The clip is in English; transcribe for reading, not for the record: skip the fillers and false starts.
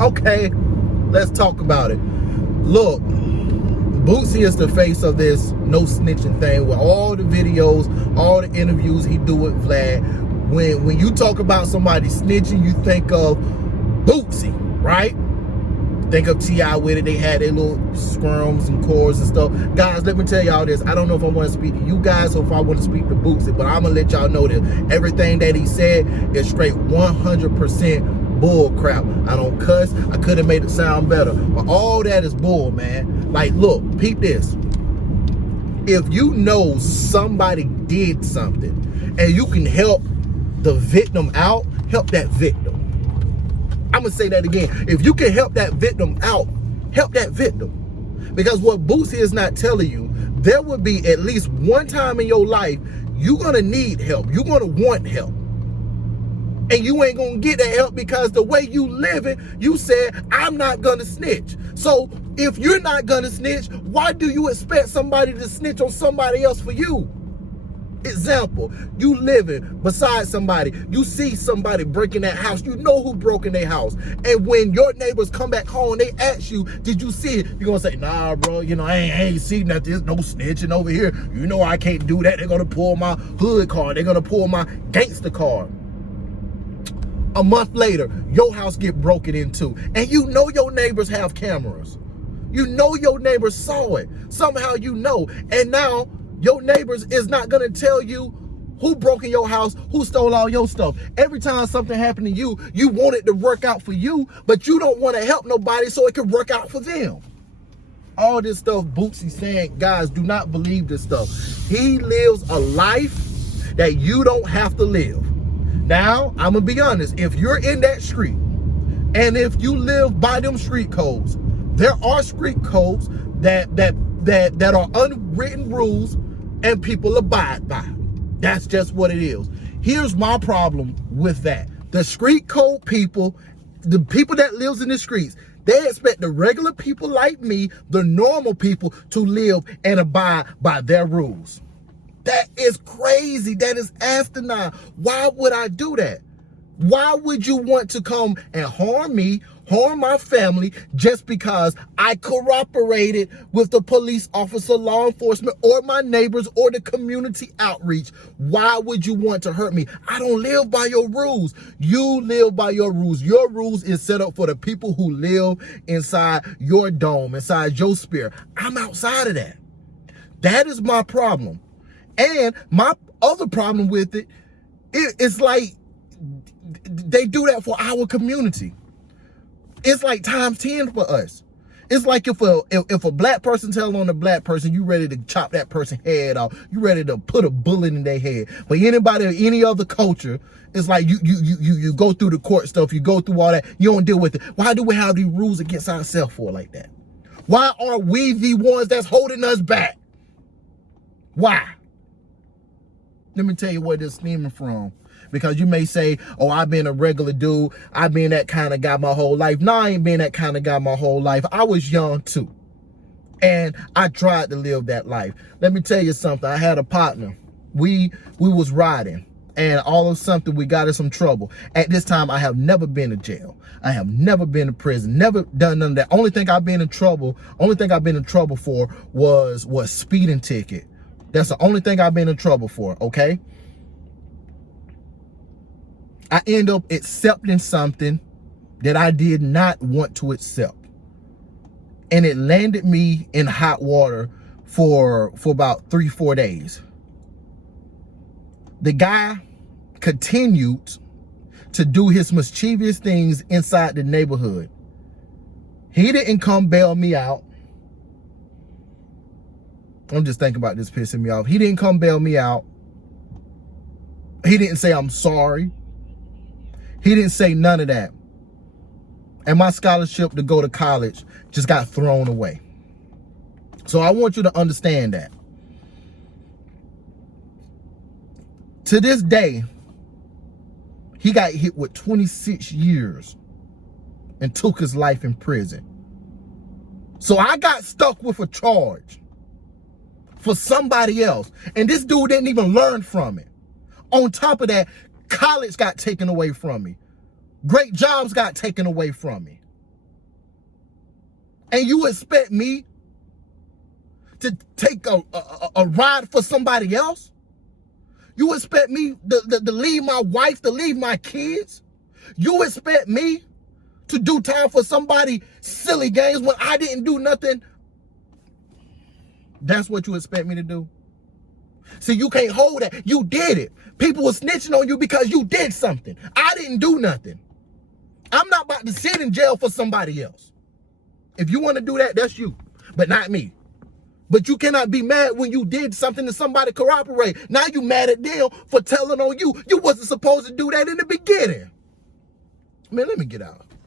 Okay, let's talk about it. Look, Boosie is the face of this no snitching thing with all the videos, all the interviews he do with Vlad. When you talk about somebody snitching, you think of Boosie, right? Think of T.I. with it. They had their little squirms and chords and stuff. Guys, let me tell y'all this. I don't know if I want to speak to you guys or if I want to speak to Boosie, but I'm going to let y'all know that everything that he said is straight 100% bull crap. I don't cuss. I could have made it sound better. But all that is bull, man. Like, look, peep this. If you know somebody did something and you can help the victim out, help that victim. I'm going to say that again. If you can help that victim out, help that victim. Because what Boosie is not telling you, there will be at least one time in your life you're going to need help. You're going to want help. And you ain't going to get that help because the way you living, you said, I'm not going to snitch. So if you're not going to snitch, why do you expect somebody to snitch on somebody else for you? Example, you living beside somebody, you see somebody breaking that house, you know who broke in their house, and when your neighbors come back home, they ask you, did you see it? You're gonna say, nah, bro, you know, I ain't seen nothing. There's no snitching over here. You know I can't do that. They're gonna pull my hood card. They're gonna pull my gangster card. A month later, your house get broken into, and you know your neighbors have cameras. You know your neighbors saw it. Somehow you know, and now your neighbors is not going to tell you who broke in your house, who stole all your stuff. Every time something happened to you, you want it to work out for you, but you don't want to help nobody so it can work out for them. All this stuff Boosie saying, guys, do not believe this stuff. He lives a life that you don't have to live. Now, I'm going to be honest. If you're in that street, and if you live by them street codes, there are street codes that are unwritten rules and people abide by. That's just what it is. Here's my problem with that. The street code people, the people that lives in the streets, they expect the regular people like me, the normal people, to live and abide by their rules. That is crazy. That is asinine. Why would I do that? Why would you want to come and harm me, harm my family, just because I cooperated with the police officer, law enforcement, or my neighbors, or the community outreach? Why would you want to hurt me? I don't live by your rules. You live by your rules. Your rules is set up for the people who live inside your dome, inside your spirit. I'm outside of that. That is my problem. And my other problem with it, it's like, they do that for our community. It's like times 10 for us. It's like if a black person tell on a black person, you ready to chop that person's head off. You ready to put a bullet in their head. But anybody of any other culture, it's like you go through the court stuff. You go through all that. You don't deal with it. Why do we have these rules against ourselves for like that? Why are we the ones that's holding us back? Why? Let me tell you where this is stemming from. Because you may say, oh, I've been a regular dude. I've been that kind of guy my whole life. No, I ain't been that kind of guy my whole life. I was young too. And I tried to live that life. Let me tell you something. I had a partner. We was riding. And all of something, we got in some trouble. At this time, I have never been to jail. I have never been to prison. Never done none of that. Only thing I've been in trouble for was speeding ticket. That's the only thing I've been in trouble for, okay? I end up accepting something that I did not want to accept. And it landed me in hot water for about 3-4 days. The guy continued to do his mischievous things inside the neighborhood. He didn't come bail me out. I'm just thinking about this pissing me off. He didn't come bail me out. He didn't say I'm sorry. He didn't say none of that. And my scholarship to go to college just got thrown away. So I want you to understand that. To this day, he got hit with 26 years and took his life in prison. So I got stuck with a charge for somebody else. And this dude didn't even learn from it. On top of that, college got taken away from me. Great jobs got taken away from me. And you expect me to take a ride for somebody else? You expect me to leave my wife, to leave my kids? You expect me to do time for somebody silly games when I didn't do nothing? That's what you expect me to do? See, you can't hold that. You did it. People were snitching on you because you did something. I didn't do nothing. I'm not about to sit in jail for somebody else. If you want to do that, that's you, but not me. But you cannot be mad when you did something and somebody corroborate. Now you mad at them for telling on you. You wasn't supposed to do that in the beginning. Man, let me get out.